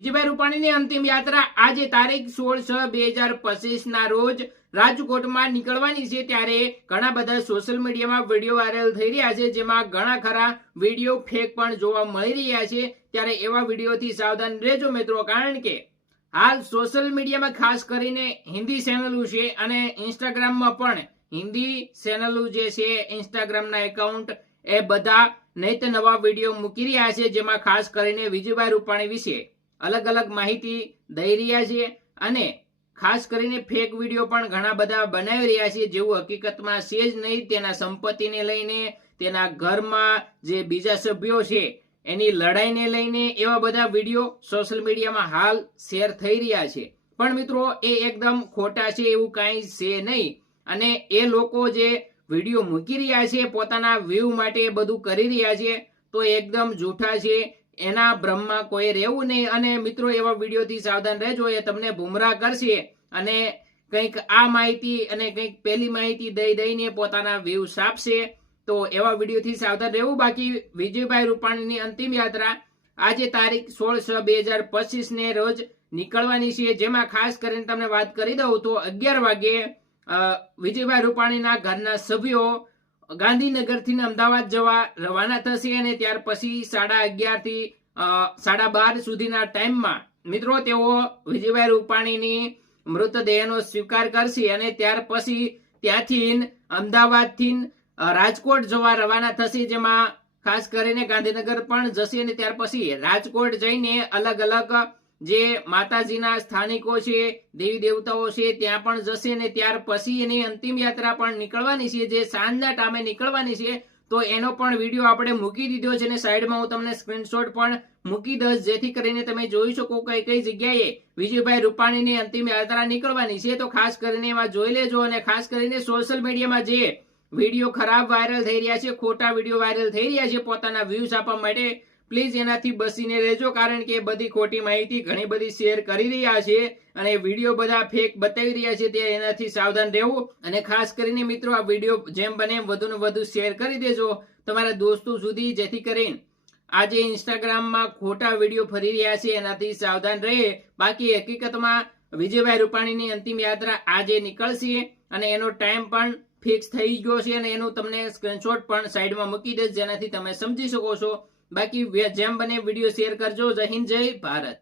વિજયભાઈ રૂપાણીની અંતિમ યાત્રા આજે તારીખ 16/6/2025 ના રોજ રાજકોટમાં નીકળવાની છે। ત્યારે ઘણા બધા સોશિયલ મીડિયામાં વિડીયો વાયરલ થઈ રહ્યા છે, જેમાં ઘણા ખરા વિડીયો ફેક પણ જોવા મળી રહ્યા છે। ત્યારે એવા વિડીયોથી સાવધાન રહેજો મિત્રો, કારણ કે હાલ સોશિયલ મીડિયામાં ખાસ કરીને હિન્દી ચેનલો છે અને ઇન્સ્ટાગ્રામમાં પણ હિન્દી ચેનલો જે છે, ઇન્સ્ટાગ્રામના એકાઉન્ટ એ બધા નૈત નવા વિડીયો મૂકી રહ્યા છે, જેમાં ખાસ કરીને વિજયભાઈ રૂપાણી વિશે અલગ અલગ માહિતી દઈ રહ્યા છે અને ખાસ કરીને ફેક વિડીયો પણ ઘણા બધા બનાવી રહ્યા છે, જેવું હકીકતમાં છે જ નહીં। તેના સંપત્તિને લઈને, તેના ઘરમાં જે બીજા સભ્યો છે એની લડાઈને લઈને એવા બધા વિડીયો સોશિયલ મીડિયામાં હાલ શેર થઈ રહ્યા છે। પણ મિત્રો એ એકદમ ખોટા છે, એવું કાંઈ છે નહીં। અને એ લોકો જે વિડીયો મૂકી રહ્યા છે પોતાના વ્યૂ માટે બધું કરી રહ્યા છે, તો એકદમ જૂઠા છે। એના ભ્રમમાં કોઈ રહેવું નહીં અને મિત્રો એવા વિડીયોથી સાવધાન રહેજો, એ તમને ગુમરાહ કરશે અને કંઈક આ માહિતી અને કંઈક પેલી માહિતી દઈને પોતાના વ્યૂઝ આપશે। તો એવા વિડીયોથી સાવધાન રહેવું। બાકી વિજયભાઈ રૂપાણીની અંતિમ યાત્રા આજે તારીખ 16/6/2025 ને રોજ નીકળવાની છે, જેમાં ખાસ કરીને તમને વાત કરી દઉં તો 11 વાગે વિજયભાઈ રૂપાણીના ઘરના સભ્યો ગાંધીનગરથી અમદાવાદ જવા રવાના થશે અને ત્યાર પછી 11:30 થી 12:30 સુધીના ટાઈમમાં મિત્રો તેઓ વિજયભાઈ રૂપાણીની મૃતદેહનો સ્વીકાર કરશે અને ત્યાર પછી ત્યાંથી અમદાવાદથી રાજકોટ જવા રવાના થશે, જેમાં ખાસ કરીને ગાંધીનગર પણ જશે અને ત્યાર પછી રાજકોટ જઈને અલગ અલગ જે માતાજીના સ્થાનિકો છે, દેવી દેવતાઓ છે, ત્યાં પણ જશે અને ત્યાર પછી એની અંતિમ યાત્રા પણ નીકળવાની છે, જે સાંજના ટાઈમે નીકળવાની છે। તો એનો પણ વિડીયો આપણે મૂકી દીધો છે અને સાઈડમાં હું તમને સ્ક્રીનશોટ પણ મૂકી દઈશ, જેથી કરીને તમે જોઈ શકો કઈ કઈ જગ્યાએ વિજયભાઈ રૂપાણીની અંતિમ યાત્રા નીકળવાની છે। તો ખાસ કરીને એમાં જોઈ લેજો અને ખાસ કરીને સોશિયલ મીડિયામાં જે વિડીયો ખરાબ વાયરલ થઈ રહ્યા છે, ખોટા વિડીયો વાયરલ થઈ રહ્યા છે પોતાના વ્યૂઝ આપવા માટે, પ્લીઝ એનાથી બચીને રહેજો, કારણ કે બધી ખોટી માહિતી ઘણી બધી શેર કરી રહ્યા છે અને વિડીયો બધા ફેક બતાવી રહ્યા છે, તે એનાથી સાવધાન રહેવું। અને ખાસ કરીને મિત્રો આ વિડીયો જેમ બને એમ વધુ ને વધુ શેર કરી દેજો તમારા દોસ્તો સુધી, જેથી કરીને આજે ઇન્સ્ટાગ્રામમાં ખોટા વિડીયો ફરી રહ્યા છે એનાથી સાવધાન રહે। બાકી હકીકતમાં વિજયભાઈ રૂપાણીની અંતિમ યાત્રા આજે નીકળશે અને એનો ટાઈમ પણ ફિક્સ થઈ ગયો છે અને એનું તમને સ્ક્રીનશોટ પણ સાઈડમાં મૂકી દઈશ, જેનાથી તમે સમજી શકો છો। બાકી જેમ બને વિડીયો શેર કરજો। જય હિન્દ, જય ભારત।